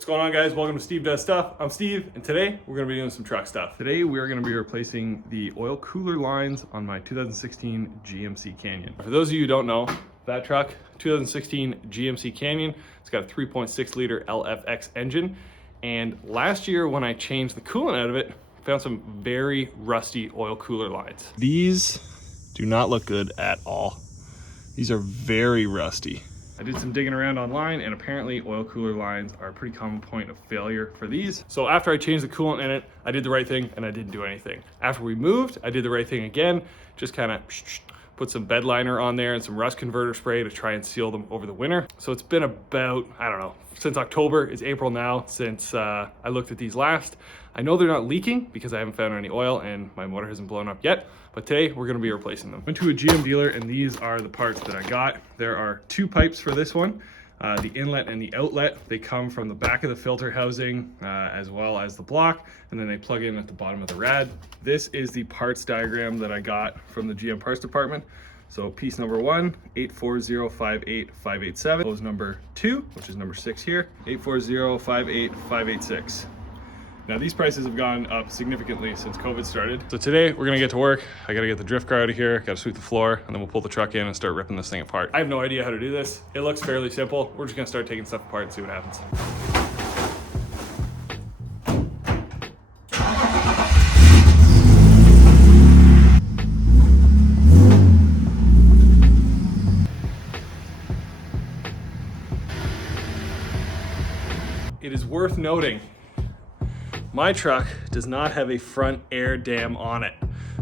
What's going on, guys? Welcome to Steve Does Stuff. I'm Steve, and today we're going to be doing some truck stuff. Today we're going to be replacing the oil cooler lines on my 2016 GMC Canyon. For those of you who don't know, that truck, 2016 GMC Canyon, it's got a 3.6 liter LFX engine. And last year when I changed the coolant out of it, I found some very rusty oil cooler lines. These do not look good at all. These are very rusty. I did some digging around online, and apparently oil cooler lines are a pretty common point of failure for these. So after I changed the coolant in it, I did the right thing and I didn't do anything. After we moved, I did the right thing again, just kind of put some bed liner on there and some rust converter spray to try and seal them over the winter. So it's been about, I don't know, since October. It's April now since I looked at these last. I know they're not leaking because I haven't found any oil and my motor hasn't blown up yet, but today we're gonna be replacing them. Went to a GM dealer and these are the parts that I got. There are two pipes for this one. The inlet and the outlet, they come from the back of the filter housing as well as the block, and then they plug in at the bottom of the rad. This is the parts diagram that I got from the GM parts department. So piece number 1, 840-58587. Hose number 2, which is number 6 here, 840-58586. Now these prices have gone up significantly since COVID started. So today we're gonna get to work. I gotta get the drift car out of here, gotta sweep the floor, and then we'll pull the truck in and start ripping this thing apart. I have no idea how to do this. It looks fairly simple. We're just gonna start taking stuff apart and see what happens. It is worth noting, my truck does not have a front air dam on it.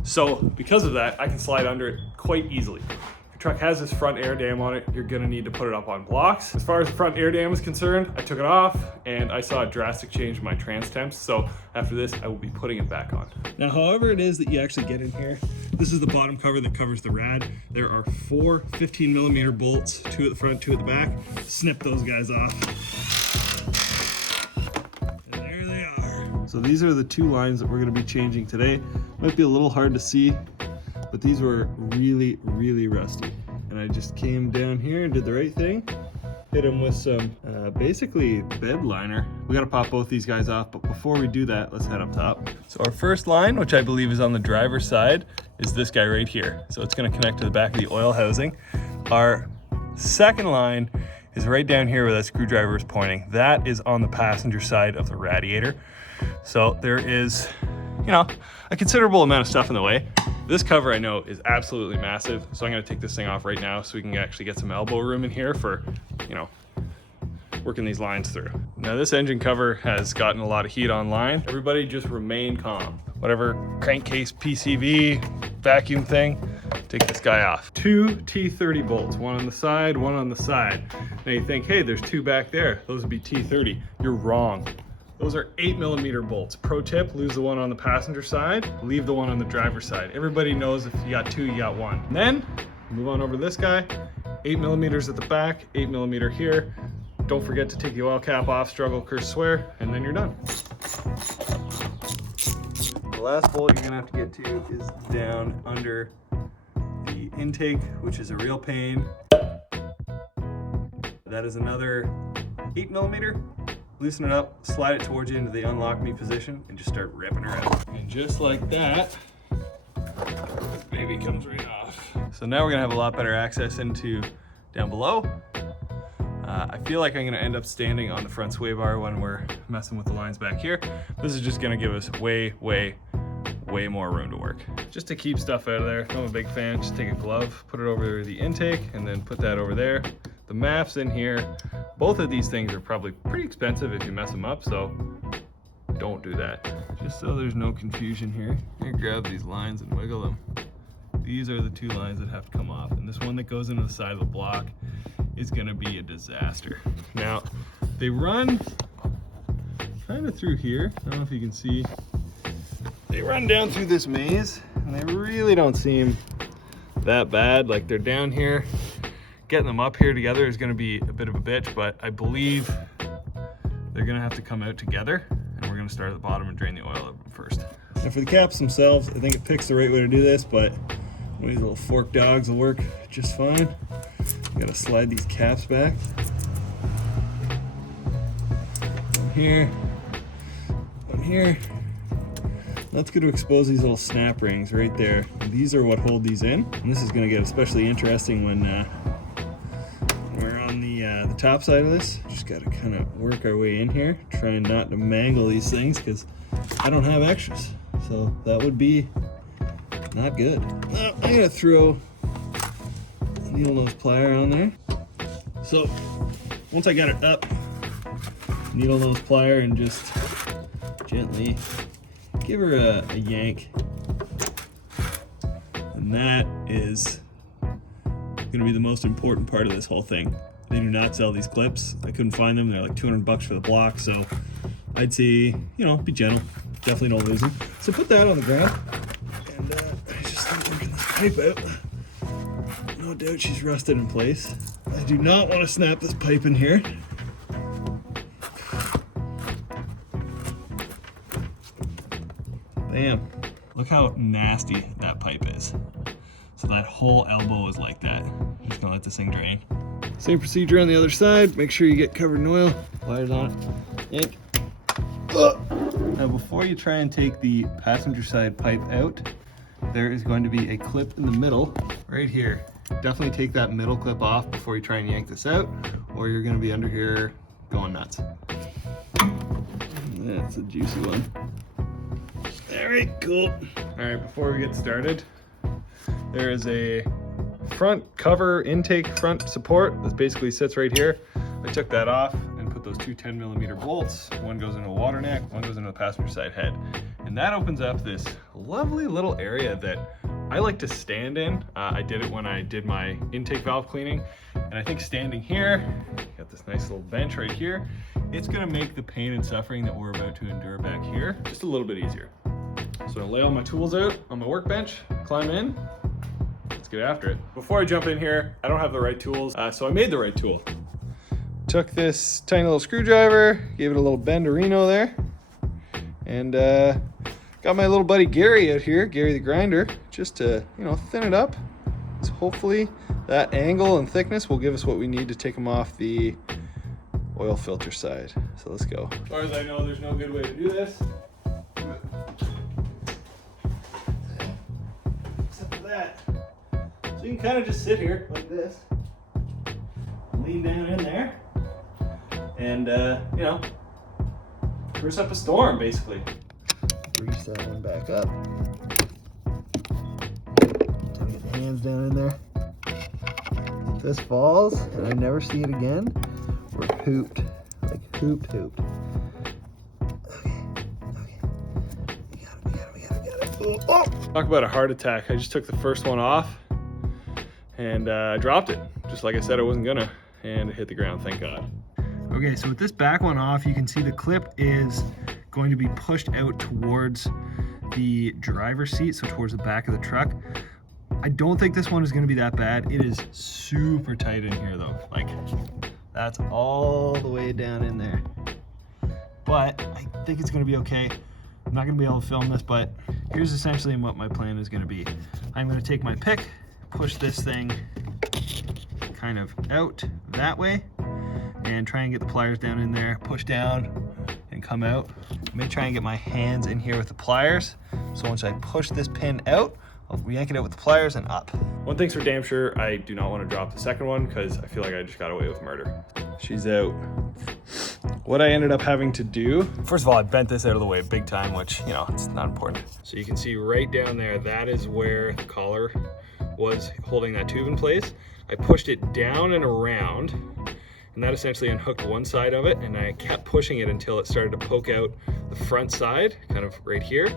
So because of that, I can slide under it quite easily. If your truck has this front air dam on it, you're gonna need to put it up on blocks. As far as the front air dam is concerned, I took it off and I saw a drastic change in my trans temps. So after this, I will be putting it back on. Now, however it is that you actually get in here, this is the bottom cover that covers the rad. There are 4 15mm bolts, 2 at the front, 2 at the back. Snip those guys off. So these are the 2 lines that we're going to be changing today. Might be a little hard to see, but these were really, really rusty. And I just came down here and did the right thing. Hit them with some basically bed liner. We got to pop both these guys off, but before we do that, let's head up top. So our first line, which I believe is on the driver's side, is this guy right here. So it's going to connect to the back of the oil housing. Our second line is right down here where that screwdriver is pointing. That is on the passenger side of the radiator. So there is, you know, a considerable amount of stuff in the way. This cover I know is absolutely massive. So I'm gonna take this thing off right now so we can actually get some elbow room in here for, you know, working these lines through. Now this engine cover has gotten a lot of heat online. Everybody just remain calm. Whatever crankcase PCV vacuum thing, take this guy off. 2 T30 bolts, one on the side, one on the side. Now you think, hey, there's 2 back there. Those would be T30. You're wrong. Those are 8mm bolts. Pro tip, lose the one on the passenger side, leave the one on the driver's side. Everybody knows if you got 2, you got 1. And then, move on over to this guy, 8mm at the back, 8mm here. Don't forget to take the oil cap off, struggle, curse, swear, and then you're done. The last bolt you're gonna have to get to is down under the intake, which is a real pain. That is another 8mm. Loosen it up, slide it towards you into the unlock me position, and just start ripping her out. And just like that, this baby comes right off. So now we're gonna have a lot better access into down below. I feel like I'm gonna end up standing on the front sway bar when we're messing with the lines back here. This is just gonna give us way more room to work. Just to keep stuff out of there, I'm a big fan, just take a glove, put it over the intake, and then put that over there. The MAF's in here. Both of these things are probably pretty expensive if you mess them up, so don't do that. Just so there's no confusion here, you grab these lines and wiggle them. These are the 2 lines that have to come off, and this one that goes into the side of the block is gonna be a disaster. Now, they run kind of through here. I don't know if you can see. They run down through this maze, and they really don't seem that bad. Like, they're down here. Getting them up here together is gonna be a bit of a bitch, but I believe they're gonna have to come out together, and we're gonna start at the bottom and drain the oil out of them first. Now for the caps themselves, I think it picks the right way to do this, but one of these little fork dogs will work just fine. You gotta slide these caps back. here, one here. That's going to expose these little snap rings right there. These are what hold these in. And this is going to get especially interesting when we're on the top side of this. Just got to kind of work our way in here, trying not to mangle these things because I don't have extras. So that would be not good. Now, I'm going to throw a needle nose plier on there. So once I got it up, needle nose plier and just gently give her a yank. And that is gonna be the most important part of this whole thing. They do not sell these clips. I couldn't find them. They're like 200 bucks for the block. So I'd say, you know, be gentle. Definitely don't lose them. So put that on the ground. And I just start working this pipe out. No doubt she's rusted in place. I do not want to snap this pipe in here. Bam. Look how nasty that pipe is. So that whole elbow is like that. Just gonna let this thing drain. Same procedure on the other side. Make sure you get covered in oil. Pliers on it. Yank. Now before you try and take the passenger side pipe out, there is going to be a clip in the middle right here. Definitely take that middle clip off before you try and yank this out, or you're gonna be under here going nuts. That's a juicy one. All right, cool. All right, before we get started, there is a front cover intake front support that basically sits right here. I took that off and put those two 10mm bolts. One goes into a water neck, one goes into the passenger side head. And that opens up this lovely little area that I like to stand in. I did it when I did my intake valve cleaning. And I think standing here, got this nice little bench right here, it's gonna make the pain and suffering that we're about to endure back here just a little bit easier. So I lay all my tools out on my workbench, climb in, let's get after it. Before I jump in here, I don't have the right tools, so I made the right tool. Took this tiny little screwdriver, gave it a little benderino there, and got my little buddy Gary out here, Gary the grinder, just to, you know, thin it up. So hopefully that angle and thickness will give us what we need to take them off the oil filter side. So let's go. As far as I know, there's no good way to do this. Except for that. So you can kind of just sit here like this, lean down in there, and you know, spruce up a storm basically. Grease that one back up. Get the hands down in there. If this falls and I never see it again, we're hooped. Like hooped. Okay. We got it. Oh. Talk about a heart attack. I just took the first one off and dropped it. Just like I said I wasn't gonna, and it hit the ground, thank God. Okay, so with this back one off, you can see the clip is going to be pushed out towards the driver's seat, so towards the back of the truck. I don't think this one is going to be that bad. It is super tight in here though. Like, that's all the way down in there. But I think it's going to be okay. I'm not going to be able to film this, but here's essentially what my plan is going to be. I'm going to take my pick, push this thing kind of out that way, and try and get the pliers down in there, push down and come out. I'm gonna try and get my hands in here with the pliers. So once I push this pin out, I'll yank it out with the pliers and up. One thing's for damn sure, I do not want to drop the second one because I feel like I just got away with murder. She's out. What I ended up having to do, first of all, I bent this out of the way big time, which, you know, it's not important. So you can see right down there, that is where the collar was holding that tube in place. I pushed it down and around, and that essentially unhooked one side of it, and I kept pushing it until it started to poke out the front side, kind of right here.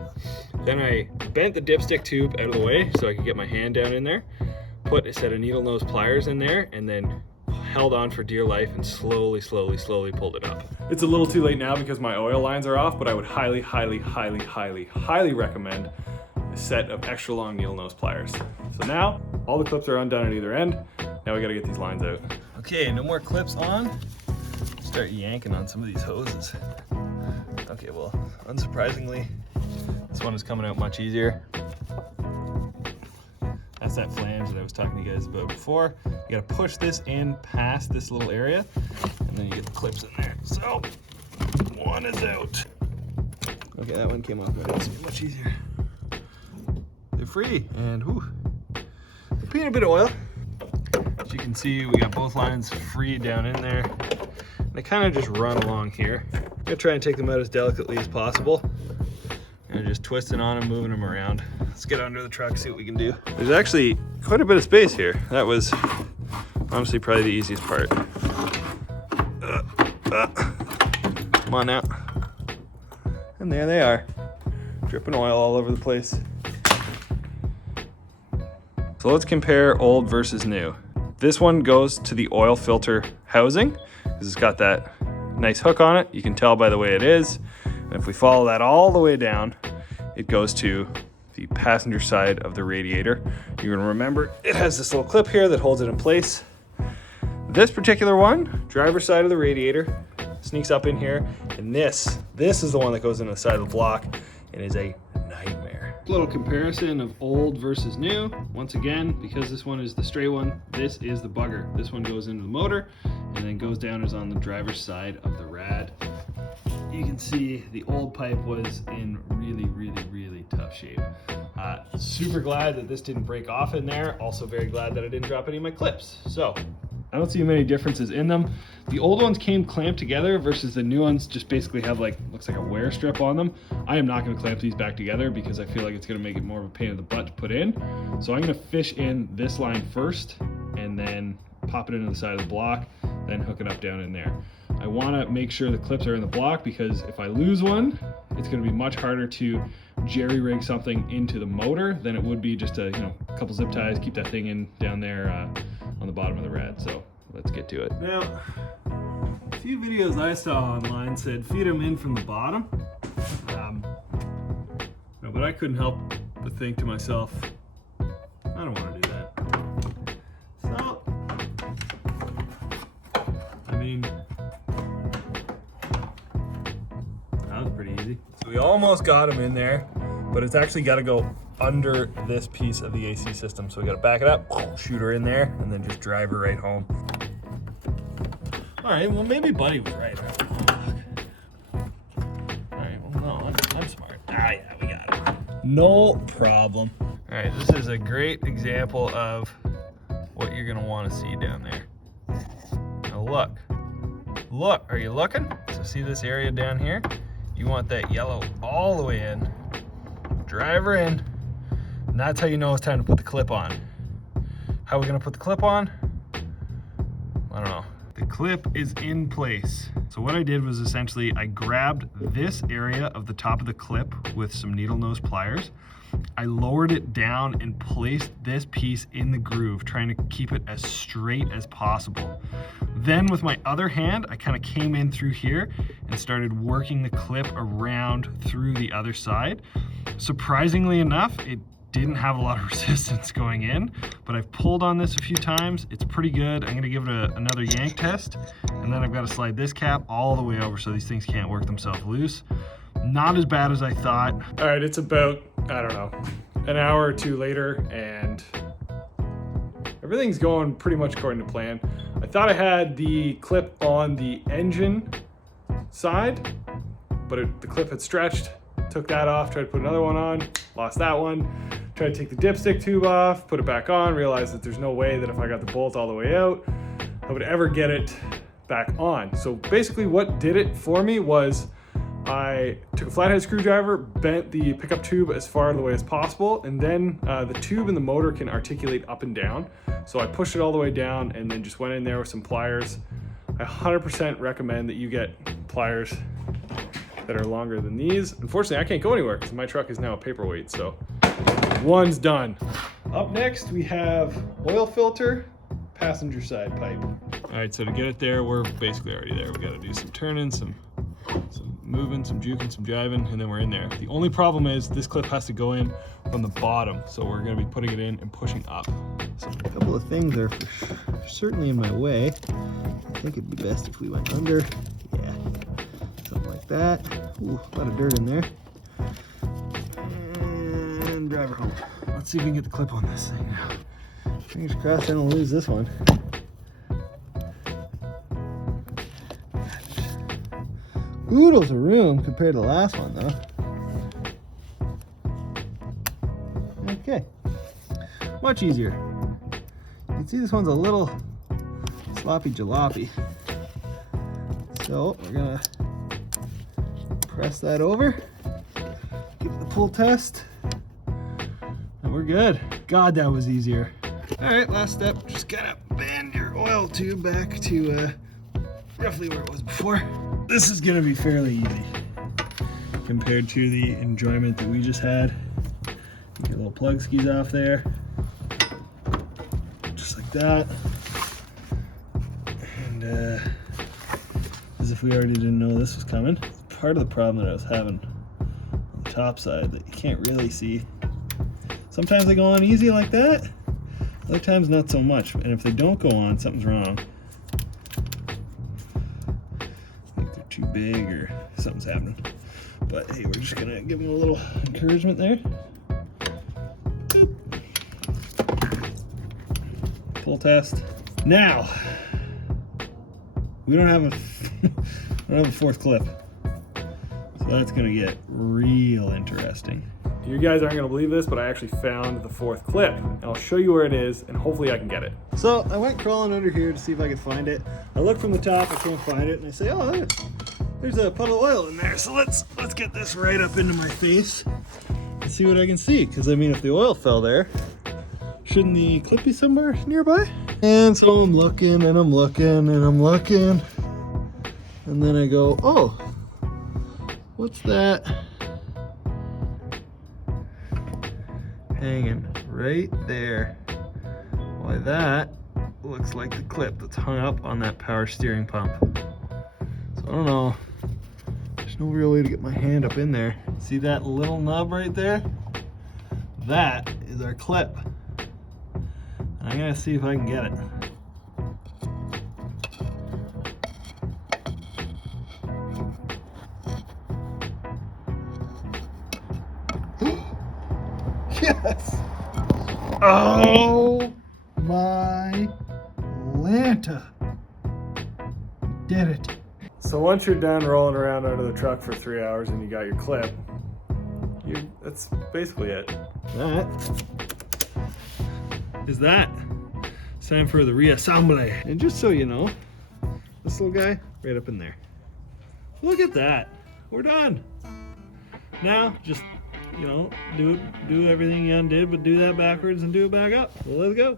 Then I bent the dipstick tube out of the way so I could get my hand down in there, put a set of needle nose pliers in there, and then held on for dear life and slowly pulled it up. It's a little too late now because my oil lines are off, but I would highly recommend a set of extra long needle nose pliers. So now, all the clips are undone at either end. Now we gotta get these lines out. Okay, no more clips on. Start yanking on some of these hoses. Okay, well, unsurprisingly, this one is coming out much easier. That's that flange that I was talking to you guys about before. You gotta push this in past this little area, and then you get the clips in there. So, one is out. Okay, that one came off much easier. They're free, and whew, a bit of oil. As you can see, we got both lines free down in there. They kind of just run along here. I'm gonna try and take them out as delicately as possible. And just twisting on them, moving them around. Let's get under the truck, see what we can do. There's actually quite a bit of space here. That was honestly probably the easiest part. Come on now. And there they are, dripping oil all over the place. So let's compare old versus new. This one goes to the oil filter housing because it's got that nice hook on it. You can tell by the way it is. And if we follow that all the way down, it goes to the passenger side of the radiator. You're gonna remember it has this little clip here that holds it in place. This particular one, driver's side of the radiator, sneaks up in here, and this is the one that goes into the side of the block and is a nightmare. Little comparison of old versus new. Once again, because this one is the straight one, this is the bugger. This one goes into the motor and then goes down is on the driver's side of the rad. You can see the old pipe was in really tough shape. Super glad that this didn't break off in there. Also very glad that I didn't drop any of my clips. So I don't see many differences in them. The old ones came clamped together versus the new ones just basically have like, looks like a wear strip on them. I am not gonna clamp these back together because I feel like it's gonna make it more of a pain in the butt to put in. So I'm gonna fish in this line first and then pop it into the side of the block, then hook it up down in there. I wanna make sure the clips are in the block because if I lose one, it's gonna be much harder to jerry rig something into the motor than it would be just a couple zip ties, keep that thing in down there on the bottom of the rad. So let's get to it. Now, a few videos I saw online said feed them in from the bottom. No, but I couldn't help but think to myself, I don't want to do that. So, I mean, that was pretty easy. So we almost got them in there, but it's actually got to go under this piece of the AC system. So we got to back it up, shoot her in there, and then just drive her right home. All right, well maybe Buddy was right. All right, well no, I'm smart. Ah, yeah, we got it. No problem. All right, this is a great example of what you're gonna want to see down there. Now look, are you looking? So see this area down here? You want that yellow all the way in. Drive her in, and that's how you know it's time to put the clip on. How are we gonna put the clip on? I don't know. The clip is in place. So what I did was essentially I grabbed this area of the top of the clip with some needle nose pliers. I lowered it down and placed this piece in the groove, trying to keep it as straight as possible. Then with my other hand, I kind of came in through here and started working the clip around through the other side. Surprisingly enough, it didn't have a lot of resistance going in, but I've pulled on this a few times. It's pretty good. I'm gonna give it another yank test, and then I've got to slide this cap all the way over so these things can't work themselves loose. Not as bad as I thought. All right, it's about, I don't know, an hour or two later, and everything's going pretty much according to plan. I thought I had the clip on the engine side, but the clip had stretched. Took that off, tried to put another one on, lost that one. Tried to take the dipstick tube off, put it back on, realized that there's no way that if I got the bolt all the way out, I would ever get it back on. So basically what did it for me was I took a flathead screwdriver, bent the pickup tube as far the way as possible, and then the tube and the motor can articulate up and down. So I pushed it all the way down and then just went in there with some pliers. I 100% recommend that you get pliers that are longer than these. Unfortunately, I can't go anywhere because my truck is now a paperweight, so one's done. Up next, we have oil filter, passenger side pipe. All right, so to get it there, we're basically already there. We got to do some turning, some moving, some juking, some jiving, and then we're in there. The only problem is this clip has to go in from the bottom, so we're going to be putting it in and pushing up. So a couple of things are certainly in my way. I think it'd be best if we went under. Yeah, something like that. Ooh, a lot of dirt in there. And drive her home. Let's see if we can get the clip on this thing now. Fingers crossed I don't lose this one. oodles of room compared to the last one though. Okay, much easier. You can see this one's a little sloppy jalopy. So we're gonna press that over, give it the pull test, and we're good. God, that was easier. All right, last step, just gotta bend your oil tube back to roughly where it was before. This is gonna be fairly easy compared to the enjoyment that we just had. Get little plug skis off there, just like that. And as if we already didn't know this was coming. Part of the problem that I was having on the top side that you can't really see. Sometimes they go on easy like that, other times not so much. And if they don't go on, something's wrong. I think they're too big or something's happening. But hey, we're just gonna give them a little encouragement there. Boop. Pull test. Now, we don't have a fourth clip. So that's gonna get real interesting. You guys aren't gonna believe this, but I actually found the fourth clip. And I'll show you where it is, and hopefully I can get it. So I went crawling under here to see if I could find it. I look from the top, I can't find it, and I say, oh, there's a puddle of oil in there. So let's get this right up into my face and see what I can see. Because I mean, if the oil fell there, shouldn't the clip be somewhere nearby? And so I'm looking and I'm looking and I'm looking. And then I go, oh, what's that hanging right there? Why, that looks like the clip that's hung up on that power steering pump. So I don't know, there's no real way to get my hand up in there. See that little nub right there? That is our clip. And I'm gonna see if I can get it. Yes! Oh my Lanta! Did it. So once you're done rolling around under the truck for 3 hours and you got your clip, that's basically it. That is that. It's time for the reassembly. And just so you know, this little guy right up in there. Look at that. We're done. Now just, you know, do everything you undid, but do that backwards and do it back up. So let's go.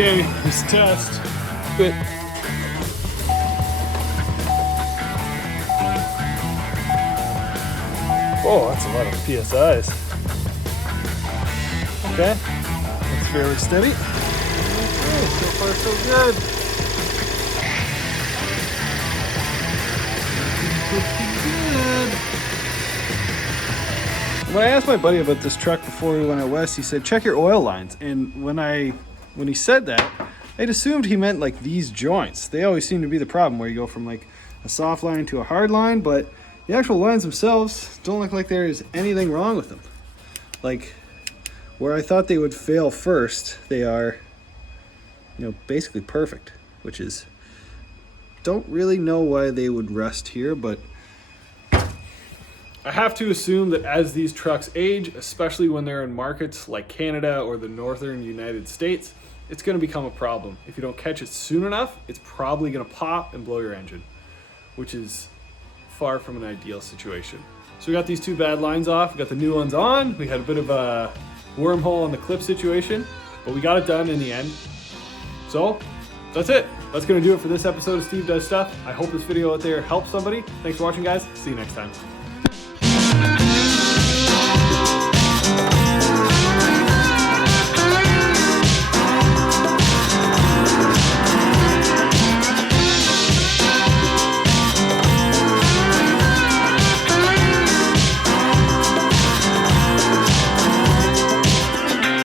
Okay, here's the test. Good. Oh, that's a lot of PSIs. Okay, that's fairly steady. Okay, so far so good. When I asked my buddy about this truck before we went out west, he said, check your oil lines. And when he said that, I'd assumed he meant like these joints. They always seem to be the problem, where you go from like a soft line to a hard line, but the actual lines themselves don't look like there is anything wrong with them. Like, where I thought they would fail first, they are, you know, basically perfect, which is, don't really know why they would rust here, but I have to assume that as these trucks age, especially when they're in markets like Canada or the northern United States, it's going to become a problem. If you don't catch it soon enough, it's probably going to pop and blow your engine, which is far from an ideal situation. So we got these two bad lines off, we got the new ones on. We had a bit of a wormhole on the clip situation, but we got it done in the end. So that's it. That's going to do it for this episode of Steve Does Stuff. I hope this video out there helps somebody. Thanks for watching, guys. See you next time.